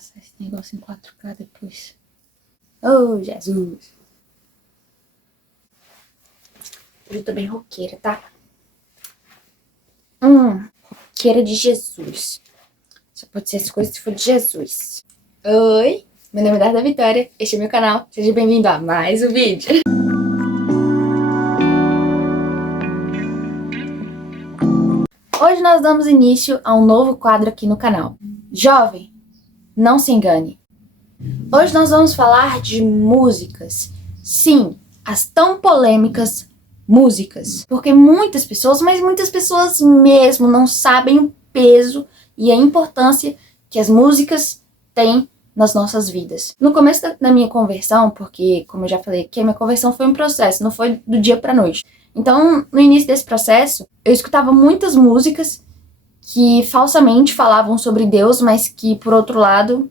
passar esse negócio em 4K depois. Oh, Jesus. Eu tô bem roqueira, tá? Roqueira de Jesus. Só pode ser as coisas se for de Jesus. Oi, meu nome é Darda Vitória, este é meu canal. Seja bem-vindo a mais um vídeo. Hoje nós damos início a um novo quadro aqui no canal. Jovem, não se engane. Hoje nós vamos falar de músicas. Sim, as tão polêmicas músicas. Porque muitas pessoas, mas muitas pessoas mesmo, não sabem o peso e a importância que as músicas têm nas nossas vidas. No começo da minha conversão, porque, como eu já falei aqui, a minha conversão foi um processo, não foi do dia pra noite. Então, no início desse processo, eu escutava muitas músicas que falsamente falavam sobre Deus, mas que, por outro lado,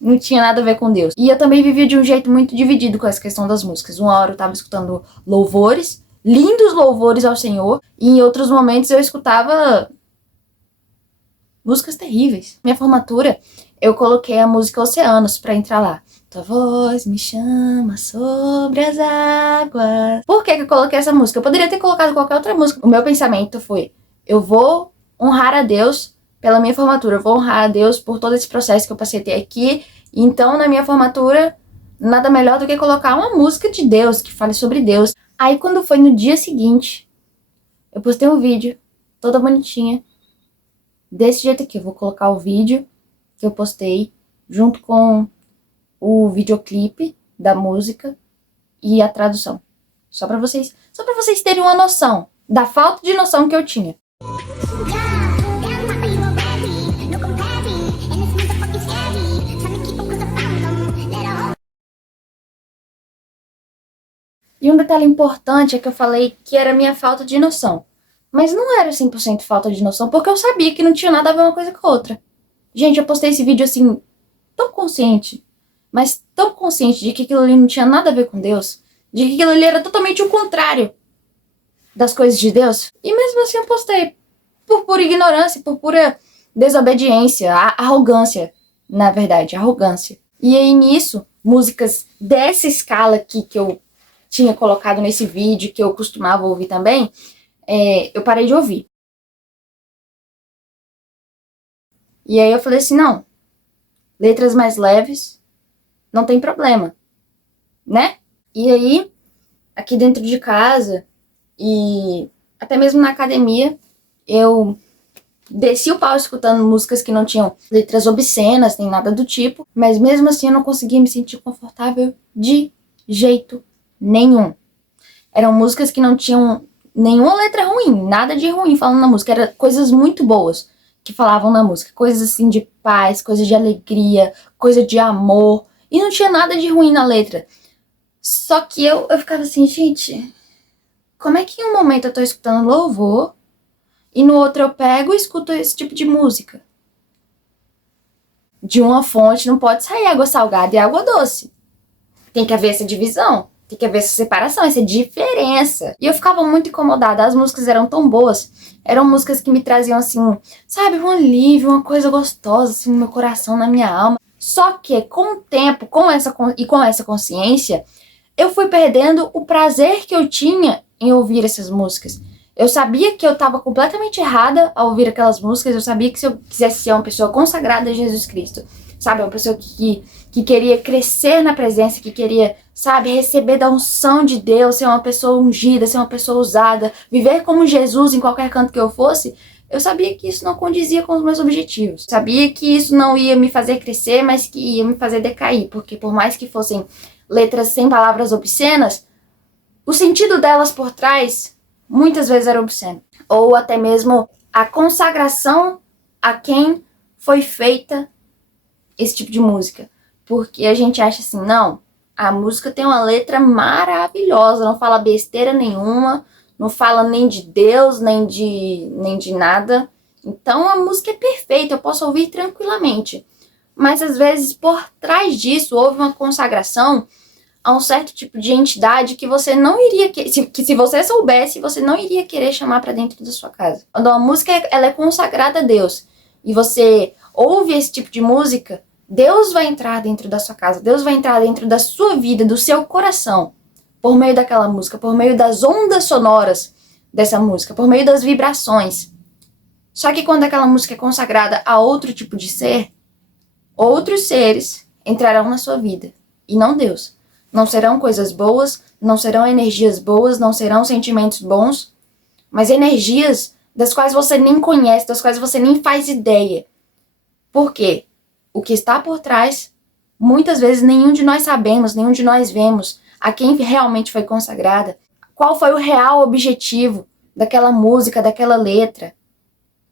não tinha nada a ver com Deus. E eu também vivia de um jeito muito dividido com essa questão das músicas. Uma hora eu tava escutando louvores, lindos louvores ao Senhor, e em outros momentos eu escutava músicas terríveis. Minha formatura, eu coloquei a música Oceanos pra entrar lá. Tua voz me chama sobre as águas. Por que eu coloquei essa música? Eu poderia ter colocado qualquer outra música. O meu pensamento foi, eu vou honrar a Deus pela minha formatura. Eu vou honrar a Deus por todo esse processo que eu passei até aqui. Então, na minha formatura, nada melhor do que colocar uma música de Deus, que fale sobre Deus. Aí, quando foi no dia seguinte, eu postei um vídeo, toda bonitinha, desse jeito aqui. Eu vou colocar o vídeo que eu postei, junto com o videoclipe da música e a tradução. Só pra vocês terem uma noção da falta de noção que eu tinha. E um detalhe importante é que eu falei que era minha falta de noção. Mas não era 100% falta de noção, porque eu sabia que não tinha nada a ver uma coisa com a outra. Gente, eu postei esse vídeo assim, tão consciente, mas tão consciente de que aquilo ali não tinha nada a ver com Deus, de que aquilo ali era totalmente o contrário das coisas de Deus. E mesmo assim eu postei, por pura ignorância, por pura desobediência, arrogância, na verdade, arrogância. E aí nisso, músicas dessa escala aqui que eu tinha colocado nesse vídeo, que eu costumava ouvir também, eu parei de ouvir. E aí eu falei assim, não, letras mais leves, não tem problema, né? E aí, aqui dentro de casa, e até mesmo na academia, eu desci o pau escutando músicas que não tinham letras obscenas, nem nada do tipo, mas mesmo assim eu não conseguia me sentir confortável de jeito nenhum. Eram músicas que não tinham nenhuma letra ruim, nada de ruim falando na música, eram coisas muito boas que falavam na música, coisas assim de paz, coisas de alegria, coisa de amor, e não tinha nada de ruim na letra. Só que eu ficava assim, gente, como é que em um momento eu tô escutando louvor e no outro eu pego e escuto esse tipo de música? De uma fonte não pode sair água salgada e água doce. Tem que haver essa divisão, tem que haver essa separação, essa diferença. E eu ficava muito incomodada, as músicas eram tão boas, eram músicas que me traziam assim, sabe, um alívio, uma coisa gostosa assim no meu coração, na minha alma. Só que com o tempo, com essa consciência, eu fui perdendo o prazer que eu tinha em ouvir essas músicas. Eu sabia que eu estava completamente errada ao ouvir aquelas músicas, eu sabia que se eu quisesse ser uma pessoa consagrada a Jesus Cristo, sabe, uma pessoa que queria crescer na presença, que queria, sabe, receber da unção de Deus, ser uma pessoa ungida, ser uma pessoa usada, viver como Jesus em qualquer canto que eu fosse, eu sabia que isso não condizia com os meus objetivos. Sabia que isso não ia me fazer crescer, mas que ia me fazer decair, porque por mais que fossem letras sem palavras obscenas, o sentido delas por trás muitas vezes era obsceno. Ou até mesmo a consagração a quem foi feita esse tipo de música. Porque a gente acha assim, não, a música tem uma letra maravilhosa, não fala besteira nenhuma, não fala nem de Deus, nem de nada. Então a música é perfeita, eu posso ouvir tranquilamente. Mas às vezes por trás disso houve uma consagração a um certo tipo de entidade que você não iria que se você soubesse, você não iria querer chamar para dentro da sua casa. Quando a música ela é consagrada a Deus e você ouve esse tipo de música, Deus vai entrar dentro da sua casa, Deus vai entrar dentro da sua vida, do seu coração, por meio daquela música, por meio das ondas sonoras dessa música, por meio das vibrações. Só que quando aquela música é consagrada a outro tipo de ser, outros seres entrarão na sua vida, e não Deus. Não serão coisas boas, não serão energias boas, não serão sentimentos bons, mas energias das quais você nem conhece, das quais você nem faz ideia. Por quê? O que está por trás, muitas vezes nenhum de nós sabemos, nenhum de nós vemos a quem realmente foi consagrada, qual foi o real objetivo daquela música, daquela letra.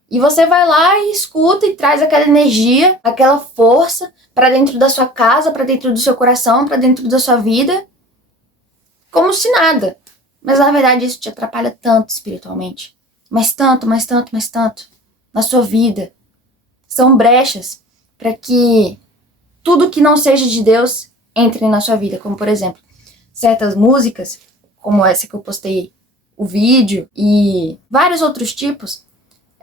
E você vai lá e escuta e traz aquela energia, aquela força para dentro da sua casa, para dentro do seu coração, para dentro da sua vida, como se nada. Mas na verdade isso te atrapalha tanto espiritualmente. Mas tanto, mas tanto, mas tanto. Na sua vida. São brechas para que tudo que não seja de Deus entre na sua vida. Como por exemplo, certas músicas, como essa que eu postei o vídeo e vários outros tipos,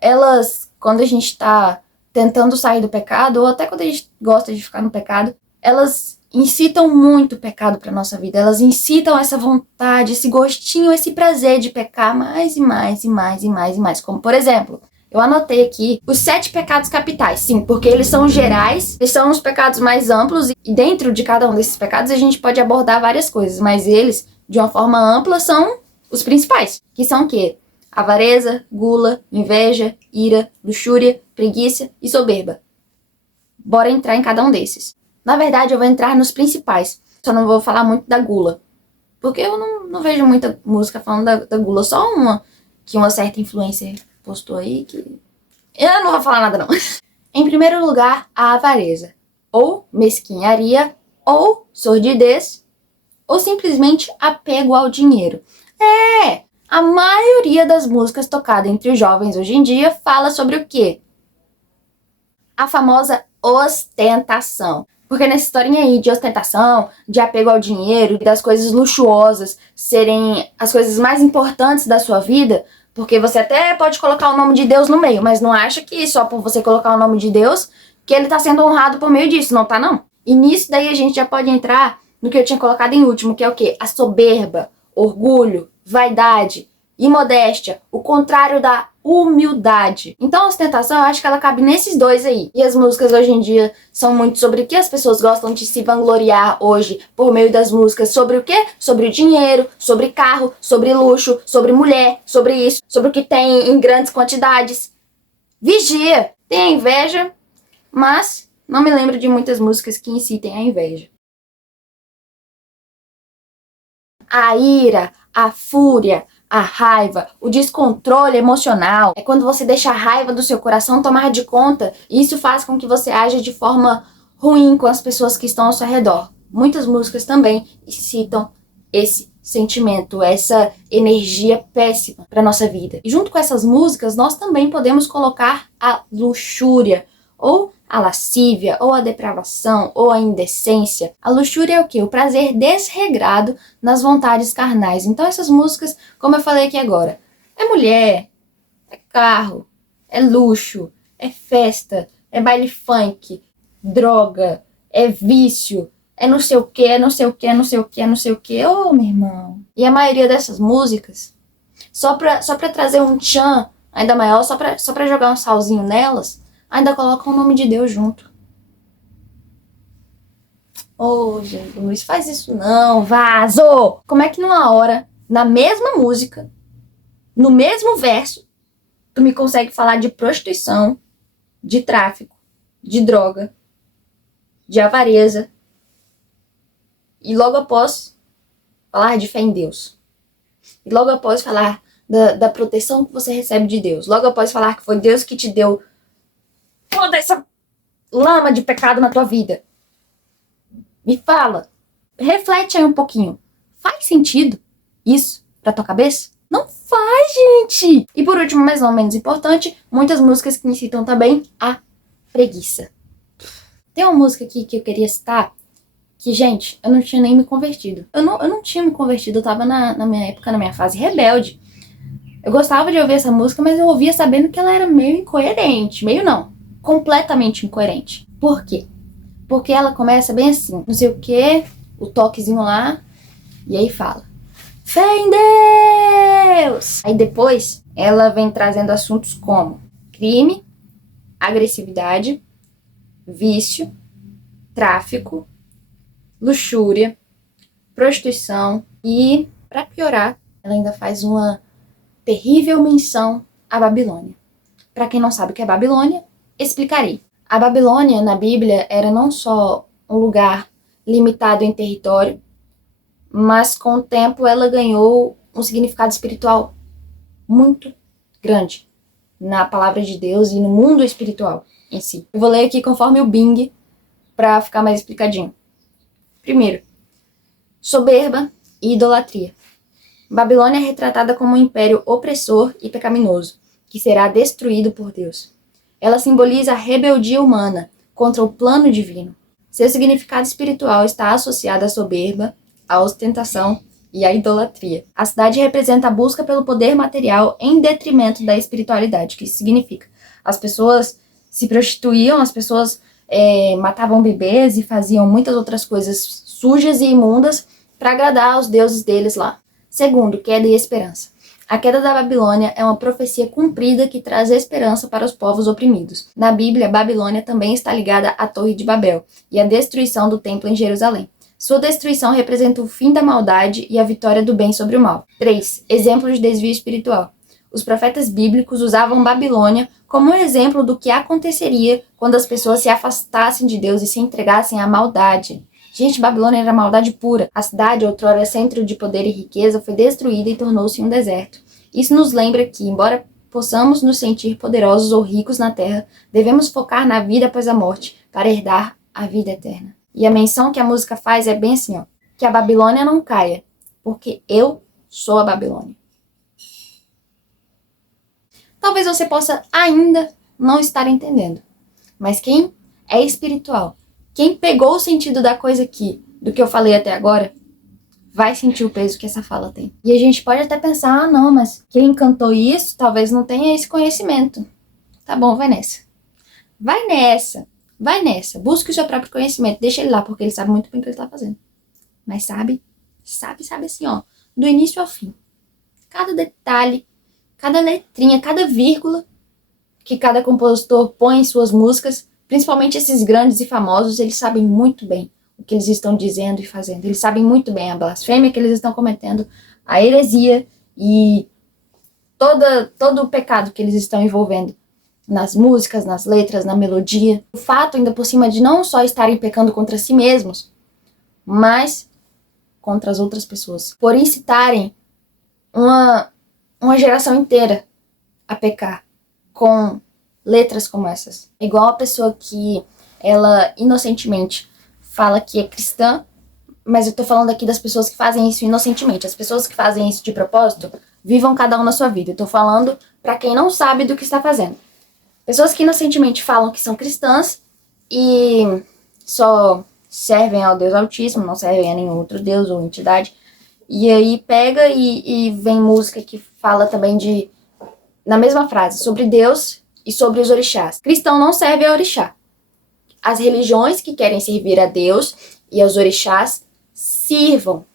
elas, quando a gente está tentando sair do pecado, ou até quando a gente gosta de ficar no pecado, elas incitam muito o pecado para nossa vida. Elas incitam essa vontade, esse gostinho, esse prazer de pecar mais e mais e mais e mais e mais. Como, por exemplo, eu anotei aqui os 7 pecados capitais. Sim, porque eles são gerais, eles são os pecados mais amplos, e dentro de cada um desses pecados a gente pode abordar várias coisas, mas eles, de uma forma ampla, são os principais, que são o quê? Avareza, gula, inveja, ira, luxúria, preguiça e soberba. Bora entrar em cada um desses. Na verdade, eu vou entrar nos principais. Só não vou falar muito da gula. Porque eu não vejo muita música falando da gula. Só uma que uma certa influencer postou aí que... eu não vou falar nada, não. Em primeiro lugar, a avareza. Ou mesquinharia, ou sordidez, ou simplesmente apego ao dinheiro. A maioria das músicas tocadas entre os jovens hoje em dia fala sobre o quê? A famosa ostentação. Porque nessa historinha aí de ostentação, de apego ao dinheiro, das coisas luxuosas serem as coisas mais importantes da sua vida, porque você até pode colocar o nome de Deus no meio, mas não acha que só por você colocar o nome de Deus, que ele tá sendo honrado por meio disso, não tá não? E nisso daí a gente já pode entrar no que eu tinha colocado em último, que é o quê? A soberba, orgulho, vaidade, imodéstia, o contrário da humildade. Então a ostentação, eu acho que ela cabe nesses dois aí. E as músicas hoje em dia são muito sobre o que as pessoas gostam de se vangloriar hoje por meio das músicas. Sobre o quê? Sobre o dinheiro, sobre carro, sobre luxo, sobre mulher, sobre isso, sobre o que tem em grandes quantidades. Vigia! Tem a inveja, mas não me lembro de muitas músicas que incitem a inveja. A ira, a fúria, a raiva, o descontrole emocional, é quando você deixa a raiva do seu coração tomar de conta, e isso faz com que você aja de forma ruim com as pessoas que estão ao seu redor. Muitas músicas também incitam esse sentimento, essa energia péssima para nossa vida. E junto com essas músicas, nós também podemos colocar a luxúria, ou a lascívia, ou a depravação, ou a indecência. A luxúria é o quê? O prazer desregrado nas vontades carnais. Então essas músicas, como eu falei aqui agora, é mulher, é carro, é luxo, é festa, é baile funk, droga, é vício, é não sei o que, é não sei o que, é não sei o que, é não sei o que. Ô, meu irmão. E a maioria dessas músicas, só pra trazer um tchan ainda maior, só pra jogar um salzinho nelas, ainda coloca o nome de Deus junto. Ô, Jesus, faz isso não, vaso! Como é que numa hora, na mesma música, no mesmo verso, tu me consegue falar de prostituição, de tráfico, de droga, de avareza, e logo após falar de fé em Deus, e logo após falar da proteção que você recebe de Deus, logo após falar que foi Deus que te deu toda essa lama de pecado na tua vida. Me fala, reflete aí um pouquinho. Faz sentido isso pra tua cabeça? Não faz, gente! E por último, mas não menos importante, muitas músicas que incitam também a preguiça. Tem uma música aqui que eu queria citar, que, gente, eu não tinha nem me convertido. Eu não tinha me convertido, eu tava na minha época, na minha fase rebelde. Eu gostava de ouvir essa música, mas eu ouvia sabendo que ela era meio incoerente. Meio não, completamente incoerente. Por quê? Porque ela começa bem assim, não sei o que, o toquezinho lá, e aí fala: fé em Deus! Aí depois ela vem trazendo assuntos como crime, agressividade, vício, tráfico, luxúria, prostituição e, para piorar, ela ainda faz uma terrível menção à Babilônia. Para quem não sabe o que é Babilônia, explicarei. A Babilônia, na Bíblia, era não só um lugar limitado em território, mas com o tempo ela ganhou um significado espiritual muito grande na palavra de Deus e no mundo espiritual em si. Eu vou ler aqui conforme o Bing para ficar mais explicadinho. Primeiro, soberba e idolatria. Babilônia é retratada como um império opressor e pecaminoso, que será destruído por Deus. Ela simboliza a rebeldia humana contra o plano divino. Seu significado espiritual está associado à soberba, à ostentação e à idolatria. A cidade representa a busca pelo poder material em detrimento da espiritualidade, que isso significa. As pessoas se prostituíam, as pessoas matavam bebês e faziam muitas outras coisas sujas e imundas para agradar aos deuses deles lá. Segundo, queda e esperança. A queda da Babilônia é uma profecia cumprida que traz esperança para os povos oprimidos. Na Bíblia, Babilônia também está ligada à Torre de Babel e à destruição do templo em Jerusalém. Sua destruição representa o fim da maldade e a vitória do bem sobre o mal. 3. Exemplo de desvio espiritual. Os profetas bíblicos usavam Babilônia como um exemplo do que aconteceria quando as pessoas se afastassem de Deus e se entregassem à maldade. Gente, Babilônia era maldade pura. A cidade, outrora centro de poder e riqueza, foi destruída e tornou-se um deserto. Isso nos lembra que, embora possamos nos sentir poderosos ou ricos na terra, devemos focar na vida após a morte para herdar a vida eterna. E a menção que a música faz é bem assim, ó: que a Babilônia não caia, porque eu sou a Babilônia. Talvez você possa ainda não estar entendendo, mas quem é espiritual, quem pegou o sentido da coisa aqui, do que eu falei até agora, vai sentir o peso que essa fala tem. E a gente pode até pensar: ah, não, mas quem cantou isso talvez não tenha esse conhecimento. Tá bom, vai nessa. Vai nessa. Vai nessa. Busque o seu próprio conhecimento. Deixa ele lá, porque ele sabe muito bem o que ele tá fazendo. Mas sabe assim, ó, do início ao fim. Cada detalhe, cada letrinha, cada vírgula que cada compositor põe em suas músicas, principalmente esses grandes e famosos, eles sabem muito bem o que eles estão dizendo e fazendo. Eles sabem muito bem a blasfêmia que eles estão cometendo, a heresia e todo o pecado que eles estão envolvendo nas músicas, nas letras, na melodia. O fato, ainda por cima, de não só estarem pecando contra si mesmos, mas contra as outras pessoas. Por incitarem uma geração inteira a pecar com letras como essas. É igual a pessoa que ela inocentemente fala que é cristã, mas eu tô falando aqui das pessoas que fazem isso inocentemente. As pessoas que fazem isso de propósito, vivam cada um na sua vida. Eu tô falando pra quem não sabe do que está fazendo. Pessoas que inocentemente falam que são cristãs e só servem ao Deus Altíssimo, não servem a nenhum outro Deus ou entidade. E aí pega e vem música que fala também de, na mesma frase, sobre Deus e sobre os orixás. Cristão não serve a orixá. As religiões que querem servir a Deus e aos orixás sirvam.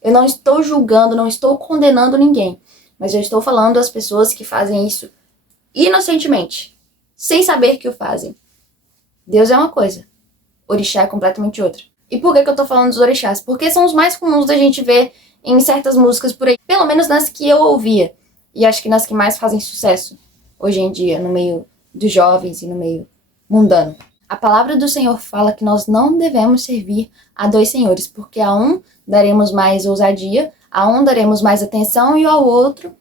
Eu não estou julgando, não estou condenando ninguém, mas eu estou falando das pessoas que fazem isso inocentemente, sem saber que o fazem. Deus é uma coisa, orixá é completamente outra. E por que eu tô falando dos orixás? Porque são os mais comuns da gente ver em certas músicas por aí, pelo menos nas que eu ouvia, e acho que nas que mais fazem sucesso hoje em dia, no meio dos jovens e no meio mundano. A palavra do Senhor fala que nós não devemos servir a dois senhores, porque a um daremos mais ousadia, a um daremos mais atenção e ao outro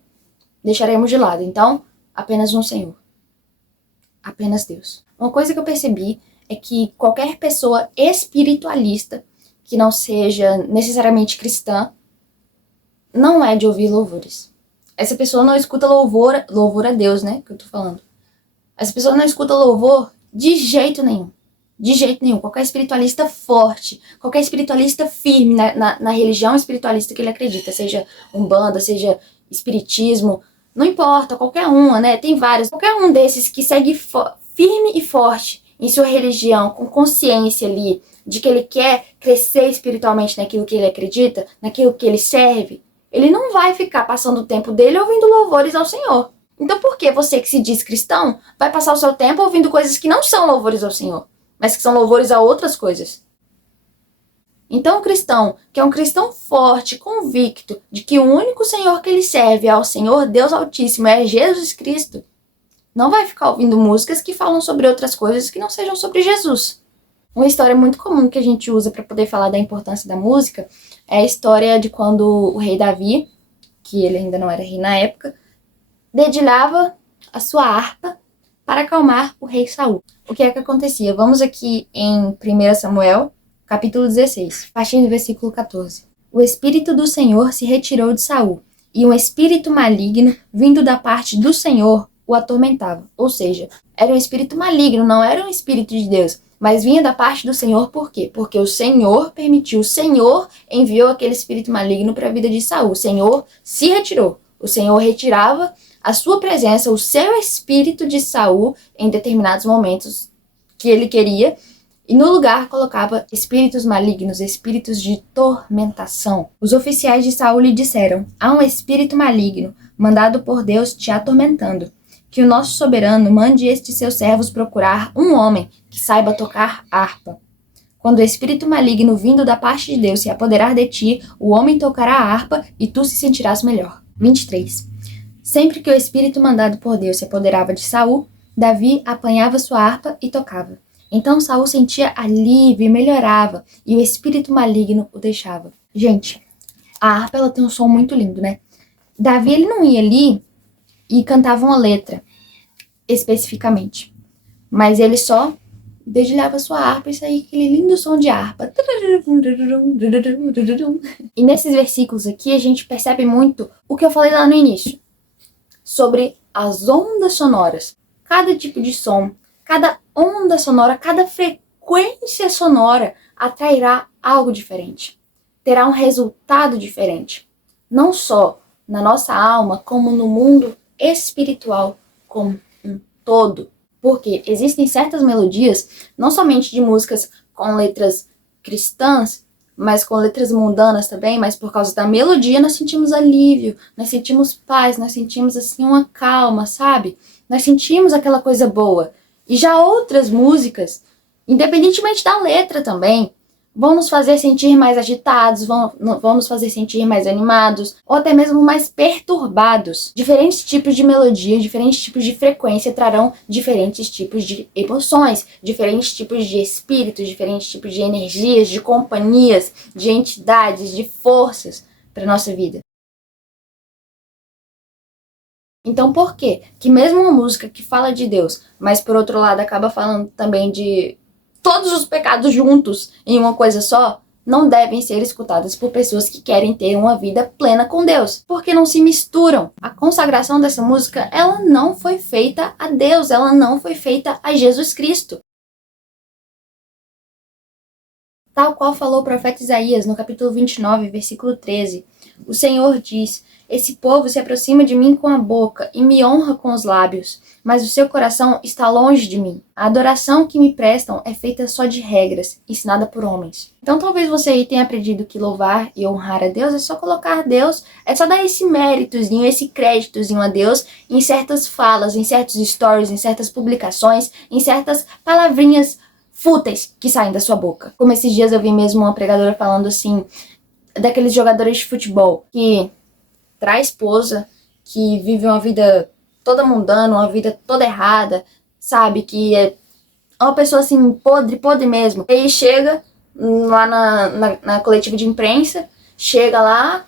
deixaremos de lado. Então, apenas um Senhor. Apenas Deus. Uma coisa que eu percebi é que qualquer pessoa espiritualista que não seja necessariamente cristã não é de ouvir louvores. Essa pessoa não escuta louvor a Deus, né, que eu tô falando. Essa pessoa não escuta louvor de jeito nenhum. De jeito nenhum. Qualquer espiritualista forte, qualquer espiritualista firme na religião espiritualista que ele acredita, seja umbanda, seja espiritismo, não importa, qualquer uma, né? Tem vários. Qualquer um desses que segue firme e forte em sua religião, com consciência ali de que ele quer crescer espiritualmente naquilo que ele acredita, naquilo que ele serve, ele não vai ficar passando o tempo dele ouvindo louvores ao Senhor. Então por que você que se diz cristão vai passar o seu tempo ouvindo coisas que não são louvores ao Senhor, mas que são louvores a outras coisas? Então o cristão, que é um cristão forte, convicto de que o único Senhor que ele serve é o Senhor Deus Altíssimo, é Jesus Cristo, não vai ficar ouvindo músicas que falam sobre outras coisas que não sejam sobre Jesus. Uma história muito comum que a gente usa para poder falar da importância da música é a história de quando o rei Davi, que ele ainda não era rei na época, dedilhava a sua harpa para acalmar o rei Saul. O que é que acontecia? Vamos aqui em 1 Samuel, capítulo 16, a partir do versículo 14. O Espírito do Senhor se retirou de Saul, e um espírito maligno, vindo da parte do Senhor, o atormentava. Ou seja, era um espírito maligno, não era um espírito de Deus, mas vinha da parte do Senhor. Por quê? Porque o Senhor permitiu, o Senhor enviou aquele espírito maligno para a vida de Saul. O Senhor se retirou. O Senhor retirava a sua presença, o seu espírito de Saul em determinados momentos que ele queria, e no lugar colocava espíritos malignos, espíritos de tormentação. Os oficiais de Saul lhe disseram: há um espírito maligno, mandado por Deus te atormentando. Que o nosso soberano mande estes seus servos procurar um homem que saiba tocar harpa. Quando o espírito maligno vindo da parte de Deus se apoderar de ti, o homem tocará a harpa e tu se sentirás melhor. 23. Sempre que o espírito mandado por Deus se apoderava de Saul, Davi apanhava sua harpa e tocava. Então Saul sentia alívio e melhorava, e o espírito maligno o deixava. Gente, a harpa ela tem um som muito lindo, né? Davi ele não ia ali e cantava uma letra especificamente, mas ele só dedilhava sua harpa e saía aquele lindo som de harpa. E nesses versículos aqui a gente percebe muito o que eu falei lá no início, sobre as ondas sonoras. Cada tipo de som, cada onda sonora, cada frequência sonora atrairá algo diferente, terá um resultado diferente, não só na nossa alma, como no mundo espiritual como um todo. Porque existem certas melodias, não somente de músicas com letras cristãs, mas com letras mundanas também, mas por causa da melodia nós sentimos alívio, nós sentimos paz, nós sentimos assim uma calma, sabe? Nós sentimos aquela coisa boa. E já outras músicas, independentemente da letra também, vão nos fazer sentir mais agitados, vão nos fazer sentir mais animados, ou até mesmo mais perturbados. Diferentes tipos de melodia, diferentes tipos de frequência trarão diferentes tipos de emoções, diferentes tipos de espíritos, diferentes tipos de energias, de companhias, de entidades, de forças para a nossa vida. Então por quê? Que mesmo uma música que fala de Deus, mas por outro lado acaba falando também de todos os pecados juntos em uma coisa só, não devem ser escutadas por pessoas que querem ter uma vida plena com Deus, porque não se misturam. A consagração dessa música, ela não foi feita a Deus, ela não foi feita a Jesus Cristo. Tal qual falou o profeta Isaías no capítulo 29, versículo 13. O Senhor diz: esse povo se aproxima de mim com a boca e me honra com os lábios, mas o seu coração está longe de mim. A adoração que me prestam é feita só de regras, ensinada por homens. Então talvez você aí tenha aprendido que louvar e honrar a Deus é só colocar Deus, é só dar esse méritozinho, esse créditozinho a Deus em certas falas, em certos stories, em certas publicações, em certas palavrinhas fúteis que saem da sua boca. Como esses dias eu vi mesmo uma pregadora falando assim, daqueles jogadores de futebol que traz esposa, que vive uma vida toda mundana, uma vida toda errada, sabe? Que é uma pessoa assim, podre mesmo. E aí chega lá na coletiva de imprensa, chega lá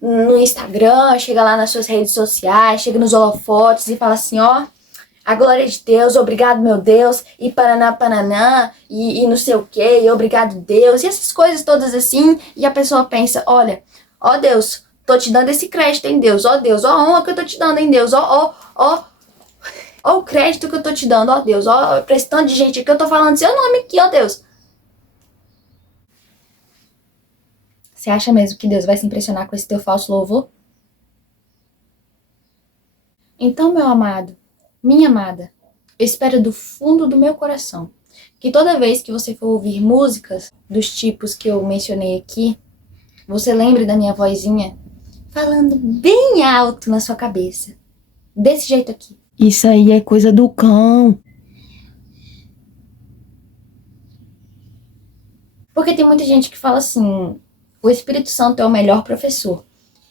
no Instagram, chega lá nas suas redes sociais, chega nos holofotes e fala assim, ó, a glória de Deus, obrigado meu Deus, e paraná, pananã, e não sei o que, e obrigado Deus, e essas coisas todas assim, e a pessoa pensa, olha, ó Deus, tô te dando esse crédito em Deus, ó Deus, ó a honra que eu tô te dando em Deus, ó o crédito que eu tô te dando, ó Deus, ó prestando de gente que eu tô falando seu nome aqui, ó Deus. Você acha mesmo que Deus vai se impressionar com esse teu falso louvor? Então, meu amado, minha amada, eu espero do fundo do meu coração que toda vez que você for ouvir músicas dos tipos que eu mencionei aqui, você lembre da minha vozinha falando bem alto na sua cabeça. Desse jeito aqui. Isso aí é coisa do cão. Porque tem muita gente que fala assim, o Espírito Santo é o melhor professor.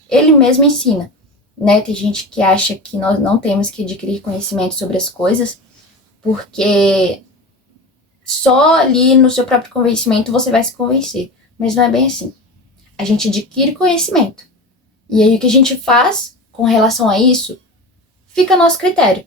Ele mesmo ensina, né? Tem gente que acha que nós não temos que adquirir conhecimento sobre as coisas, porque só ali no seu próprio convencimento você vai se convencer. Mas não é bem assim. A gente adquire conhecimento. E aí o que a gente faz com relação a isso, fica a nosso critério.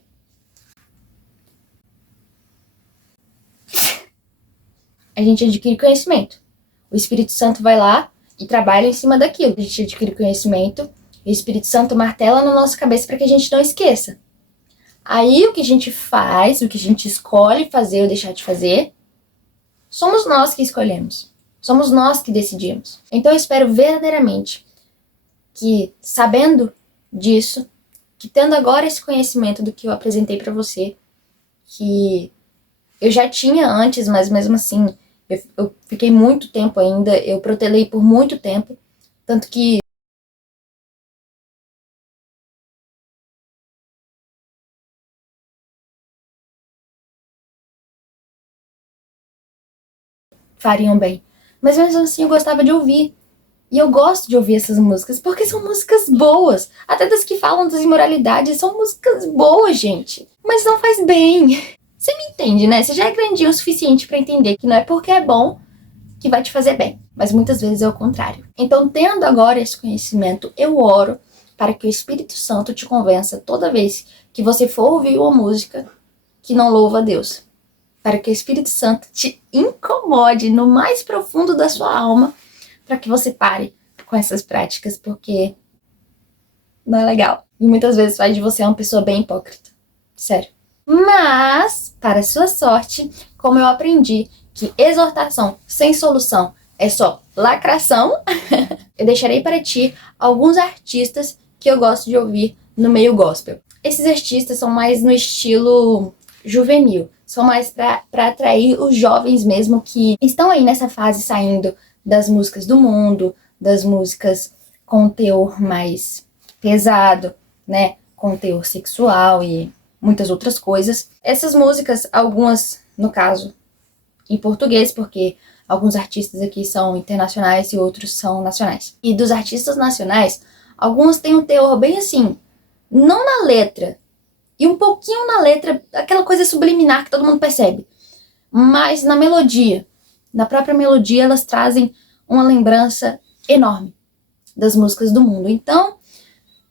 A gente adquire conhecimento. O Espírito Santo vai lá e trabalha em cima daquilo. A gente adquire conhecimento e o Espírito Santo martela na nossa cabeça para que a gente não esqueça. Aí o que a gente faz, o que a gente escolhe fazer ou deixar de fazer, somos nós que escolhemos. Somos nós que decidimos. Então eu espero verdadeiramente que, sabendo disso, que tendo agora esse conhecimento do que eu apresentei para você, que eu já tinha antes, mas mesmo assim, eu fiquei muito tempo ainda, eu protelei por muito tempo, tanto que fariam bem. Mas mesmo assim eu gostava de ouvir. E eu gosto de ouvir essas músicas, porque são músicas boas. Até das que falam das imoralidades, são músicas boas, gente. Mas não faz bem. Você me entende, né? Você já é grandinho o suficiente pra entender que não é porque é bom que vai te fazer bem. Mas muitas vezes é o contrário. Então, tendo agora esse conhecimento, eu oro para que o Espírito Santo te convença toda vez que você for ouvir uma música que não louva a Deus. Para que o Espírito Santo te incomode no mais profundo da sua alma, para que você pare com essas práticas, porque não é legal. E muitas vezes faz de você uma pessoa bem hipócrita. Sério. Mas, para sua sorte, como eu aprendi que exortação sem solução é só lacração, eu deixarei para ti alguns artistas que eu gosto de ouvir no meio gospel. Esses artistas são mais no estilo juvenil, são mais para atrair os jovens mesmo que estão aí nessa fase saindo das músicas do mundo, das músicas com teor mais pesado, né, com teor sexual e muitas outras coisas. Essas músicas, algumas, no caso, em português, porque alguns artistas aqui são internacionais e outros são nacionais. E dos artistas nacionais, alguns têm um teor bem assim, não na letra, e um pouquinho na letra, aquela coisa subliminar que todo mundo percebe, mas na melodia. Na própria melodia, elas trazem uma lembrança enorme das músicas do mundo. Então,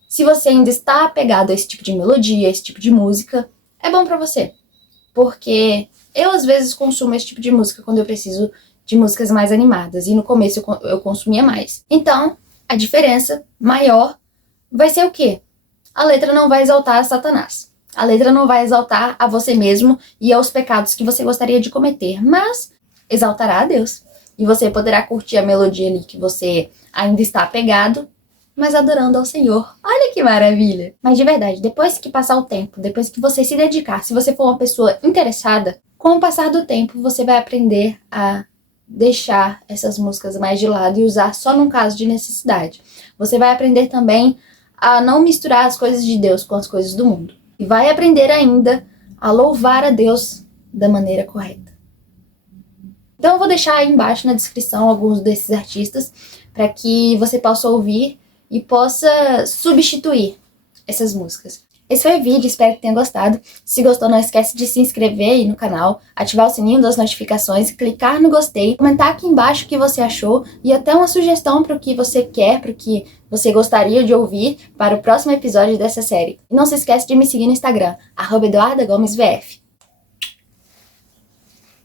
se você ainda está apegado a esse tipo de melodia, a esse tipo de música, é bom pra você. Porque eu, às vezes, consumo esse tipo de música quando eu preciso de músicas mais animadas. E no começo eu consumia mais. Então, a diferença maior vai ser o quê? A letra não vai exaltar a Satanás. A letra não vai exaltar a você mesmo e aos pecados que você gostaria de cometer. Mas exaltará a Deus. E você poderá curtir a melodia ali que você ainda está apegado, mas adorando ao Senhor. Olha que maravilha! Mas de verdade, depois que passar o tempo, depois que você se dedicar, se você for uma pessoa interessada, com o passar do tempo você vai aprender a deixar essas músicas mais de lado e usar só num caso de necessidade. Você vai aprender também a não misturar as coisas de Deus com as coisas do mundo. E vai aprender ainda a louvar a Deus da maneira correta. Então eu vou deixar aí embaixo na descrição alguns desses artistas para que você possa ouvir e possa substituir essas músicas. Esse foi o vídeo, espero que tenha gostado. Se gostou, não esquece de se inscrever aí no canal, ativar o sininho das notificações, clicar no gostei, comentar aqui embaixo o que você achou e até uma sugestão para o que você quer, para o que você gostaria de ouvir para o próximo episódio dessa série. E não se esquece de me seguir no Instagram, @EduardaGomesVF.